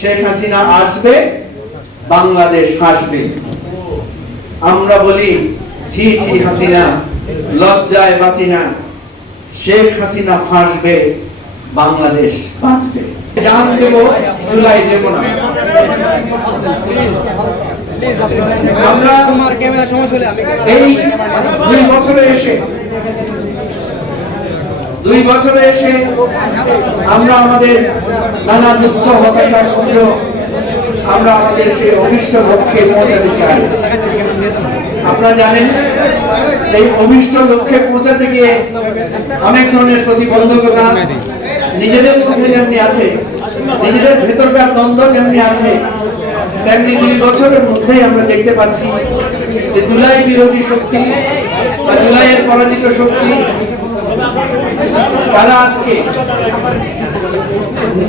শেখ হাসিনা আসবে, বাংলাদেশ হাসবে। আমরা বলি ছি ছি হাসিনা, লজ্জায় বাঁচি না। শেখ হাসিনা ফাঁসবে, বাংলাদেশ বাঁচবে। জান দেব, জুলাই দেব না। আমরা এই 2 বছরে এসে আমরা আমাদের নানা দুঃখ হতাশার মধ্যেও আমরা আমাদের সেই অভিষ্ট লক্ষ্যে পৌঁছাতে চাই। আপনারা জানেন এই অভিষ্ট লক্ষ্যে পৌঁছাতে গিয়ে অনেক ধরনের প্রতিবন্ধকতা নিজেদের মধ্যে যেমনি আছে, নিজেদের ভেতরকার দ্বন্দ্ব যেমনি আছে, তেমনি 2 বছরের মধ্যেই আমরা দেখতে পাচ্ছি যে জুলাই বিরোধী শক্তি বা জুলাইয়ের পরাজিত শক্তি তারা আজকে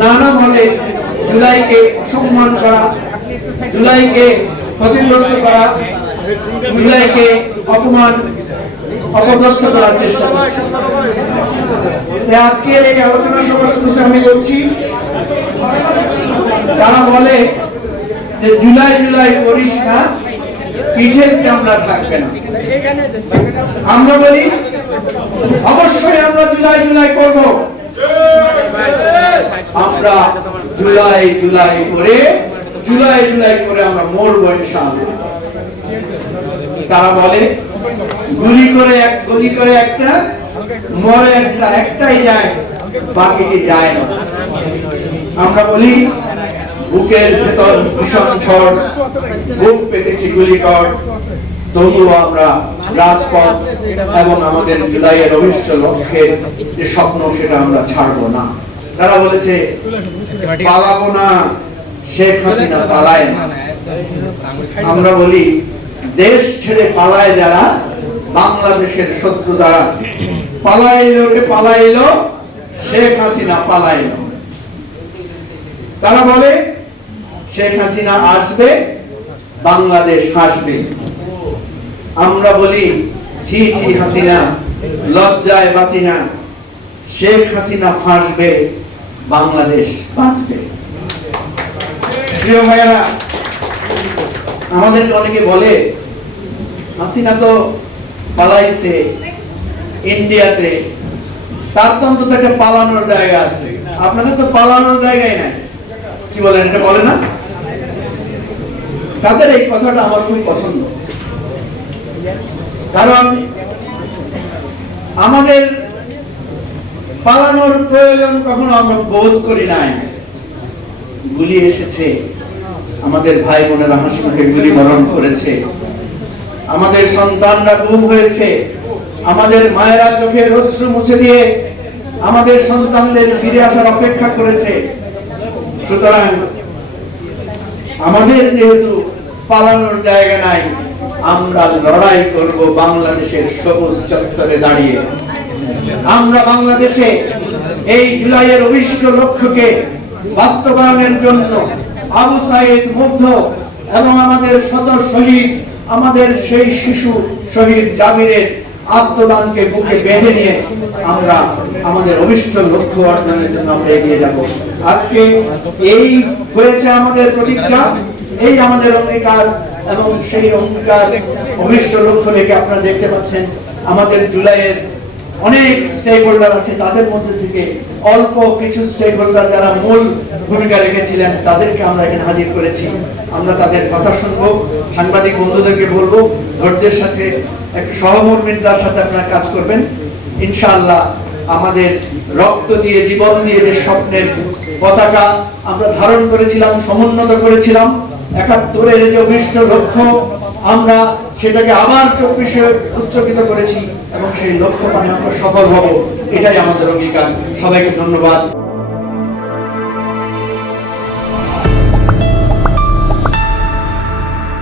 নানাভাবে জুলাইকে অসম্মান করা, জুলাইকে ক্ষতিগ্রস্ত করা, জুলাইকে অপমান অপদস্থ করার চেষ্টা করছে। আজকের এই আলোচনা সভার শুরুতে আমি বলছি, তারা বলে যে জুলাই জুলাই করিস না, পিঠের চামড়া থাকবে না। আমরা বলি অবশ্যই আমরা জুলাই জুলাই করব। আমরা জুলাই জুলাই করে আমরা মরবো ইনশাআল্লাহ। তারা বলে গুলি করে একটা মরে একটাই যায়, বাকিটি যায় না। আমরা বলি বুকের ভেতর ভীষণ ঝড়, বুক পেতেছি গুলিকর, তবুও আমরা রাজপথ এবং আমাদের জুলাইয়ের অভিষ্ট লক্ষ্যের যে স্বপ্ন সেটা আমরা ছাড়বো না। তারা বলেছে পালাবো না, শেখ হাসিনা পালায় না। আমরা বলি দেশ ছেড়ে পালায় যারা, বাংলাদেশের শত্রু দ্বারা পালাইলো, শেখ হাসিনা পালাইলো। তারা বলে শেখ হাসিনা আসবে, বাংলাদেশ হাসবে। আমরা বলি ছি ছি হাসিনা, লজ্জায় বাঁচি না। শেখ হাসিনা ফাঁসবে, বাংলাদেশ বাঁচবে। প্রিয় ভাইয়েরা, আমাদেরকে অনেকে বলে হাসিনা তো পালাইছে ইন্ডিয়াতে, তার তো অন্তত একটা পালানোর জায়গা আছে। আপনাদের তো পালানোর জায়গায় নাই, কি বলেন? এটা বলে না? তাদের এই কথাটা আমার খুব পছন্দ, কারণ আমাদের পালানোর প্রয়োজন কখনো আমরা বোধ করি নাই। গুলি এসেছে, আমাদের ভাই বোনেরা হাসি মুখে গুলি বরণ করেছে, আমাদের সন্তানরা গুম হয়েছে, আমাদের মায়েরা চোখের অশ্রু মুছে দিয়ে আমাদের সন্তানদের ফিরে আসার অপেক্ষা করেছে। সুতরাং আমাদের যেহেতু পালানোর জায়গা নাই, আমরা লড়াই করব বাংলাদেশের সবুজ চত্বরে দাঁড়িয়ে। আমরা বাংলাদেশে এই জুলাইয়ের অভিষ্ট লক্ষ্যকে বাস্তবায়নের জন্য আবু সাইদ, মুগ্ধ এবং আমাদের শত শহীদ, আমাদের সেই শিশু শহীদ জামিরের আত্মদানকে বুকে বেঁধে নিয়ে আমরা আমাদের অভিষ্ট লক্ষ্য অর্জনের জন্য আমরা এগিয়ে যাব। আজকে এই হয়েছে আমাদের প্রতিজ্ঞা, এই আমাদের অঙ্গীকার, এবং সেই অঙ্গীকার অভিষ্ট লক্ষ্য রেখে আপনারা দেখতে পাচ্ছেন আমাদের জুলাইয়ের অনেক স্টেক হোল্ডার আছে। তাদের মধ্যে থেকে অল্প কিছু স্টেক হোল্ডার যারা মূল ভূমিকা রেখেছিলেন তাদেরকে আমরা এখানে হাজির করেছি। আমরা তাদের কথা শুনবো। সাংবাদিক বন্ধুদেরকে বলবো ধৈর্যের সাথে, একটু সহমর্মিতার সাথে আপনারা কাজ করবেন। ইনশাআল্লাহ আমাদের রক্ত দিয়ে, জীবন দিয়ে যে স্বপ্নের পতাকা আমরা ধারণ করেছিলাম, সমুন্নত করেছিলাম, ৭১-এর যে অভিষ্ট লক্ষ্য, আমরা সেটাকে আবার ২৪-এ উচ্চকিত করেছি এবং সেই লক্ষ্য মানে আমরা সফল হব। এটাই আমাদের অঙ্গীকার। সবাইকে ধন্যবাদ।